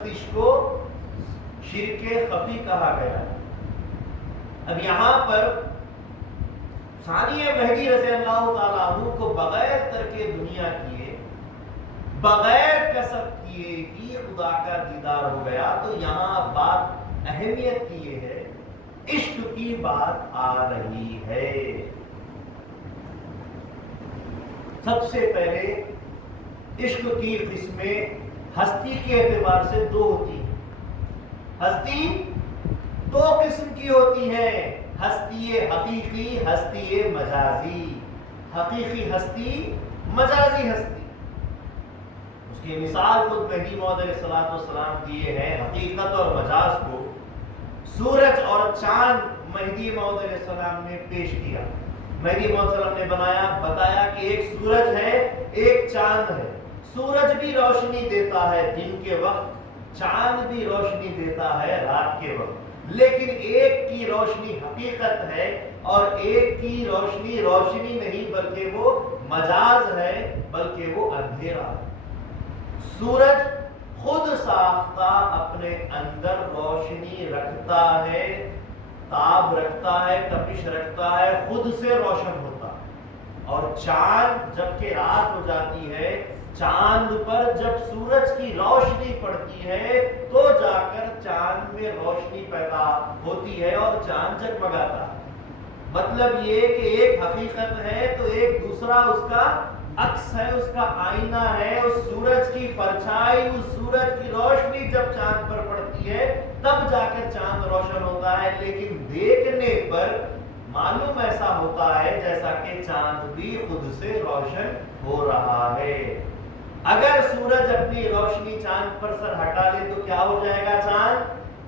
کو شرک خفی کہا گیا ہے۔ اب یہاں پر ثانی مہدی رضی اللہ تعالیٰ عنہ کو بغیر ترک دنیا کیے، بغیر کسب کیے ہی خدا کا دیدار ہو گیا۔ تو یہاں بات اہمیت کی یہ ہے، عشق کی بات آ رہی ہے۔ سب سے پہلے عشق کی قسمیں ہستی کے اعتبار سے دو ہوتی ہیں۔ ہستی دو قسم کی ہوتی ہے، ہستی حقیقی، ہستی مجازی۔ حقیقی ہستی، مجازی ہستی۔ اس کی مثال خود مہدی موعود علیہ السلام دیے ہیں۔ حقیقت اور مجاز کو سورج اور چاند مہدی موعود علیہ السلام نے پیش کیا۔ مہدی موعود علیہ السلام نے بتایا کہ ایک سورج ہے، ایک چاند ہے۔ سورج بھی روشنی دیتا ہے دن کے وقت، چاند بھی روشنی دیتا ہے رات کے وقت، لیکن ایک کی روشنی حقیقت ہے اور ایک کی روشنی نہیں بلکہ وہ مجاز ہے، بلکہ وہ اندھیرا ہے۔ سورج خود ساختہ اپنے اندر روشنی رکھتا ہے، تاب رکھتا ہے، تپش رکھتا ہے، خود سے روشن ہوتا ہے۔ اور چاند جب کہ رات ہو جاتی ہے، چاند پر جب سورج کی روشنی پڑتی ہے تو جا کر چاند میں روشنی پیدا ہوتی ہے اور چاند جگمگاتا ہے۔ مطلب یہ کہ ایک حقیقت ہے تو ایک دوسرا اس کا عکس ہے، اس کا آئینہ ہے۔ اس سورج کی پرچھائی، اس سورج کی روشنی جب چاند پر پڑتی ہے تب جا کر چاند روشن ہوتا ہے، لیکن دیکھنے پر معلوم ایسا ہوتا ہے جیسا کہ چاند بھی خود سے روشن ہو رہا ہے۔ اگر سورج اپنی روشنی چاند پر سر ہٹا لے تو کیا ہو جائے گا؟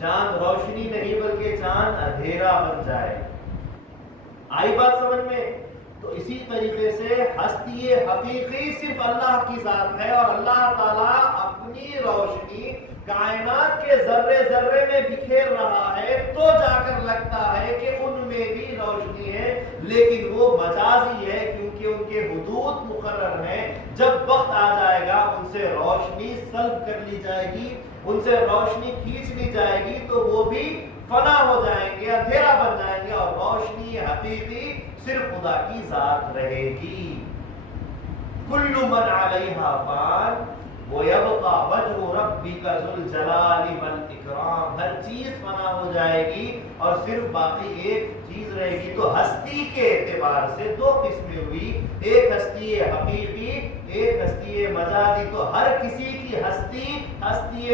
چاند روشنی نہیں بلکہ چاند اندھیرا بن جائے۔ آئی بات سمجھ میں؟ تو اسی طریقے سے ہستی حقیقی صرف اللہ کی ذات ہے، اور اللہ تعالیٰ اپنی روشنی کائنات کے ذرے ذرے میں بکھیر رہا ہے تو جا کر لگتا ہے کہ ان میں بھی روشنی ہے، لیکن وہ مجازی ہے کیونکہ ان کے حدود مقرر ہیں۔ جب وقت آ جائے گا ان سے روشنی سلب کر لی جائے گی، ان سے روشنی کھینچ لی جائے گی تو وہ بھی فنا ہو جائیں گے، اندھیرا بن جائیں گے، اور روشنی حقیقی صرف خدا کی ذات رہے گی۔ کل من علیہا فان وَيَبْقَى وَجْهُ رَبِّكَ ذُو الْجَلَالِ وَالْإِكْرَامِ۔ ہر چیز فنا ہو جائے گی اور صرف باقی ایک چیز رہے گی۔ تو ہستی کے اعتبار سے دو قسمیں ہوئی، ایک ہستی حقیقی، ایک ہستی مجازی۔ تو ہر کسی کی ہستی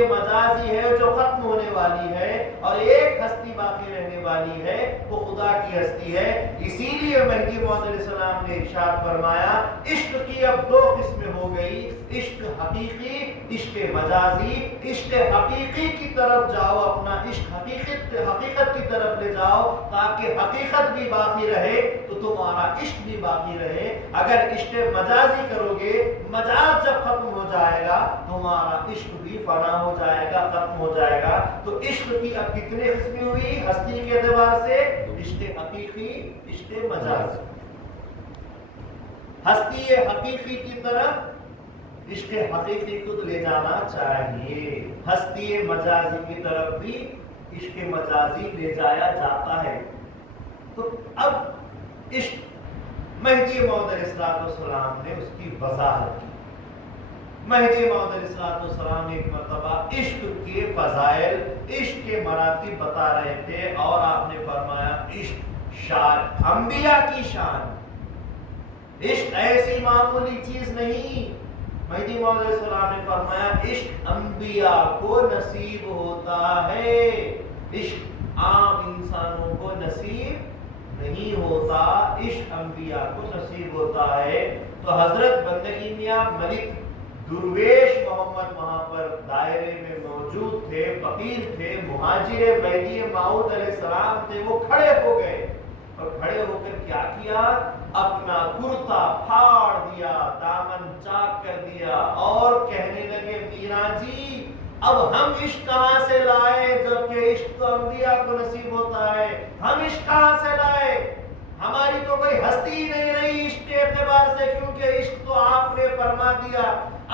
مجازی ہے جو ختم ہونے والی ہے، اور ایک ہستی باقی رہنے والی ہے، وہ خدا کی ہستی ہے۔ اسی لیے مہدی موعود علیہ السلام نے ارشاد فرمایا عشق کی اب دو قسمیں ہو گئی، عشق حقیقی، عشق مجازی۔ عشق حقیقی کی طرف جاؤ، اپنا عشق حقیقت کی طرف لے جاؤ تاکہ حقیقت بھی باقی رہے تو تمہارا عشق بھی باقی رہے۔ اگر عشق مجازی کرو گے، مجاز جب ختم ہو جائے گا تمہارا عشق بھی فنا ہو جائے گا، ختم ہو جائے گا۔ تو عشق کی اب کتنے قسمیں ہوئی ہستی کے اعتبار سے؟ عشق حقیقی، عشق مجازی۔ ہستی حقیقی کی طرف عشق حقیقی کو لے جانا چاہیے، ہستی مجازی کی طرف بھی عشق مجازی لے جایا جاتا ہے۔ تو اب عشق مہدی موعود علیہ السلام نے اس کی وضاحت کی۔ مہدی موعود علیہ السلام ایک مرتبہ عشق کے فضائل، عشق کے مراتب بتا رہے تھے، اور آپ نے فرمایا عشق شان، انبیاء کی شان۔ عشق ایسی معمولی چیز نہیں۔ مہدی موعود علیہ السلام نے فرمایا عشق انبیاء کو نصیب ہوتا ہے، عشق عام انسانوں کو نصیب نہیں ہوتا، عشق انبیاء کو نصیب ہوتا ہے۔ تو حضرت بندگی میاں ملک درویش محمد وہاں پر دائرے میں موجود تھے، فقیر تھے، مہاجر مہدی موعود علیہ السلام تھے۔ وہ کھڑے ہو گئے اور کھڑے ہو کر کیا کیا؟ اپنا کرتا پھاڑ دیا، دامن چاک کر دیا، اور کہنے لگے میاں جی اب ہم عشق کہاں سے لائے، جبکہ عشق تو انبیاء کو نصیب ہوتا ہے۔ ہم عشق کہاں سے لائے؟ ہماری تو کوئی ہستی ہی نہیں رہی عشق کے اعتبار سے، کیونکہ عشق تو آپ نے فرما دیا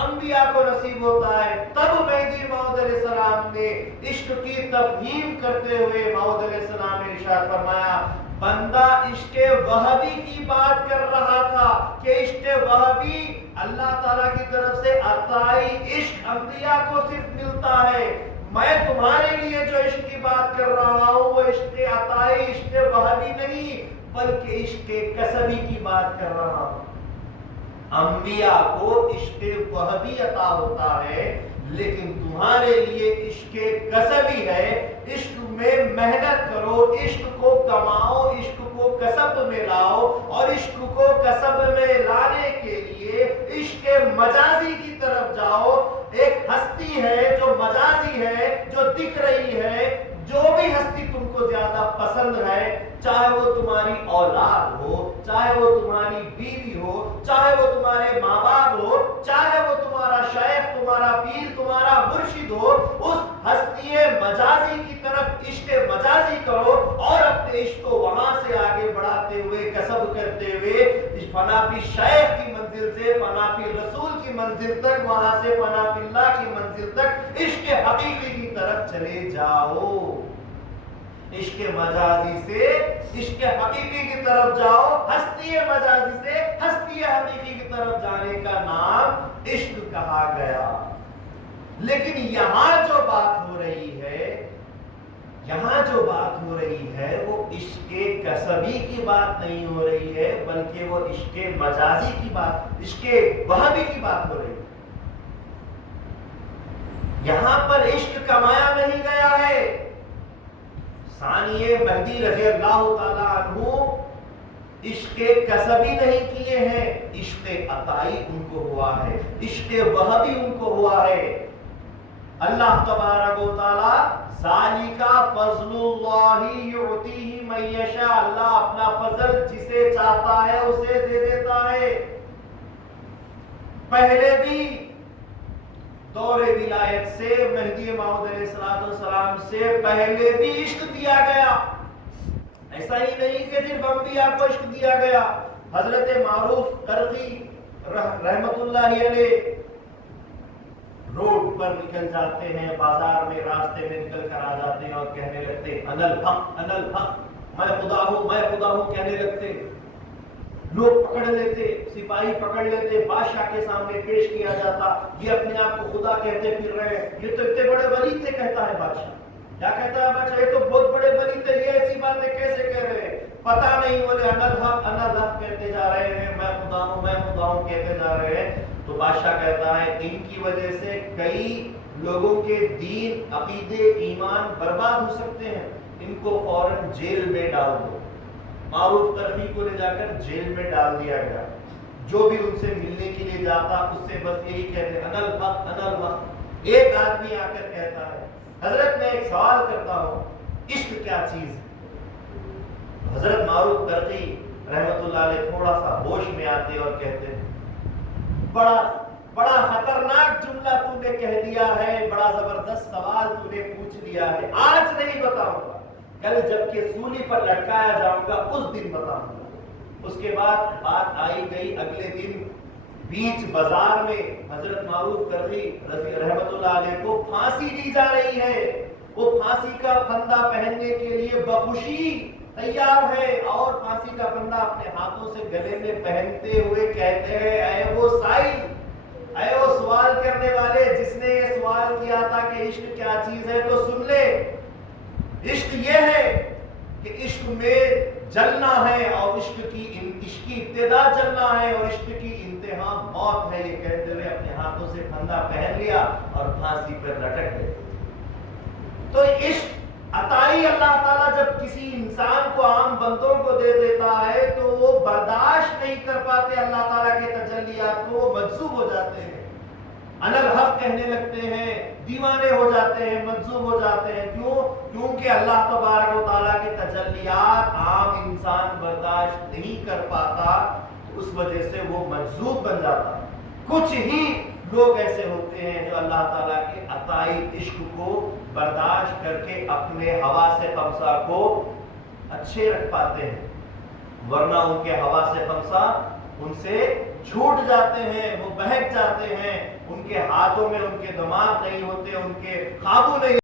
انبیاء کو نصیب ہوتا ہے۔ تب مہدی موعود علیہ السلام نے عشق کی تفہیم کرتے ہوئے موعود علیہ السلام نے ارشاد فرمایا، بندہ عشق وہبی کی بات کر رہا تھا کہ عشق وہبی اللہ تعالیٰ کی طرف سے عطائی عشق انبیاء کو صرف ملتا ہے۔ میں تمہارے لیے جو عشق کی بات کر رہا ہوں وہ عشق عطائی عشق وہبی نہیں بلکہ عشق کسبی کی بات کر رہا ہوں۔ انبیاء کو عشق وہبی عطا ہوتا ہے لیکن تمہارے لیے عشق کسبی ہے۔ عشق میں محنت کرو، عشق کو کماؤ، عشق کو کسب میں لاؤ، اور عشق کو کسب میں لانے کے لیے عشق مجازی کی طرف جاؤ۔ ایک ہستی ہے جو مجازی ہے، جو دکھ رہی ہے، جو بھی ہستی تم کو زیادہ پسند ہے، چاہے وہ تمہاری اولاد ہو، چاہے وہ تمہاری بیوی ہو، چاہے وہ تمہارے ماں باپ ہو، چاہے وہ تمہارا شیخ، تمہارا پیر، تمہارا مرشد ہو، اس ہستی مجازی کی طرف عشق مجازی کرو اور اپنے عشق کو وہاں سے آگے بڑھاتے ہوئے، کسب کرتے ہوئے فنا فی شیخ کی منزل سے فنا فی رسول کی منزل تک، وہاں سے فنا فی اللہ کی منزل تک عشق حقیقی کی طرف چلے جاؤ۔ عشق مجازی سے عشق حقیقی کی طرف جاؤ، ہستی مجازی سے ہستی حقیقی کی طرف جانے کا نام عشق کہا گیا۔ لیکن یہاں جو بات ہو رہی ہے، یہاں جو بات ہو رہی ہے وہ عشق کسبی کی بات نہیں ہو رہی ہے بلکہ وہ عشق مجازی کی بات، عشق وہبی کی بات ہو رہی ہے۔ یہاں پر عشق کمایا نہیں گیا ہے۔ ثانی مہدی رضی اللہ تعالیٰ عنہ عشق کسبی نہیں کیے ہیں، عشق عطائی ان کو ہوا ہے، عشق وہبی ان کو ہوا ہے۔ اللہ تبارک و تعالی ذالک فضل اللہ یعطیہ من یشاء، اللہ اپنا فضل جسے چاہتا ہے اسے دے دیتا ہے۔ پہلے بھی دور ولایت سے مہدی موعود علیہ السلام سے پہلے بھی عشق دیا گیا، ایسا ہی نہیں کہ صرف انبیاء کو عشق دیا گیا۔ حضرت معروف قرضی رحمت اللہ علیہ روڈ پر نکل جاتے ہیں، بازار میں راستے میں نکل کر آ جاتے ہیں اور کہنے لگتے ہیں انا الحق انا الحق، میں خدا ہوں میں خدا ہوں کہنے لگتے۔ لوگ پکڑ لیتے، سپاہی پکڑ لیتے، بادشاہ کے سامنے پیش کیا جاتا، یہ اپنے آپ کو خدا کہتے پھر رہے ہیں، یہ تو اتنے بڑے ولی تھے کہتا ہے بادشاہ۔ کیا کہتا ہے بادشاہ؟ یہ تو بہت بڑے ولی تھے، یہ ایسی باتیں کیسے کہہ رہے ہیں؟ پتہ نہیں، بولے انا الحق کہتے جا رہے ہیں، میں خدا ہوں میں خدا ہوں کہتے جا رہے ہیں۔ تو بادشاہ کہتا ہے ان کی وجہ سے کئی لوگوں کے دین، عقیدے، ایمان برباد ہو سکتے ہیں، ان کو فوراً جیل میں ڈال دو۔ معروف قرضی کو لے جا کر جیل میں ڈال دیا گیا۔ جو بھی ان سے ملنے کے لیے جاتا اس سے بس یہی کہتے انا الحق انا الحق۔ ایک آدمی آ کر کہتا ہے حضرت میں ایک سوال کرتا ہوں، عشق کیا چیز ہے؟ حضرت معروف قرضی رحمت اللہ علیہ تھوڑا سا ہوش میں آتے اور کہتے ہیں بڑا خطرناک جملہ تو نے کہہ دیا ہے، بڑا زبردست سوال تو نے پوچھ لیا ہے، آج نہیں بتاؤں گا، کل جب کہ سولی پر لٹکایا جاؤں گا اس دن بتاؤں گا۔ اس کے بعد بات آئی گئی اگلے دن بیچ بازار میں حضرت معروف قرضی رحمت اللہ علیہ کو پھانسی دی جا رہی ہے۔ وہ پھانسی کا پھندا پہننے کے لیے بخوشی تیار ہے اور پھانسی کا پھندا اپنے ہاتھوں سے گلے میں پہنتے ہوئے کہتے ہیں اے وہ سائل، اے وہ سوال کرنے والے جس نے یہ سوال کیا تھا کہ عشق کیا چیز ہے تو سن لے، عشق یہ ہے کہ عشق میں جلنا ہے اور عشق کی ابتدا جلنا ہے اور عشق کی انتہا موت ہے، یہ کہتے ہوئے اپنے ہاتھوں سے پھندا پہن لیا اور پھانسی پر لٹک گئے۔ تو عشق عطائی اللہ تعالیٰ جب کسی انسان کو، عام بندوں کو دے دیتا ہے تو وہ برداشت نہیں کر پاتے اللہ تعالیٰ کے تجلیات کو، وہ مجذوب ہو جاتے ہیں، انا الحق کہنے لگتے ہیں، دیوانے ہو جاتے ہیں، مجذوب ہو جاتے ہیں۔ کیوں؟ کیونکہ اللہ تبارک و تعالیٰ کے تجلیات عام انسان برداشت نہیں کر پاتا، تو اس وجہ سے وہ مجذوب بن جاتا ہے۔ کچھ ہی لوگ ایسے ہوتے ہیں جو اللہ تعالیٰ کے عطائی عشق کو برداشت کر کے اپنے حواس خمسہ کو اچھے رکھ پاتے ہیں۔ ورنہ ان کے ہوا سے خمسہ ان سے چھوٹ جاتے ہیں، وہ بہک جاتے ہیں، ان کے ہاتھوں میں ان کے دماغ نہیں ہوتے، ان کے قابو نہیں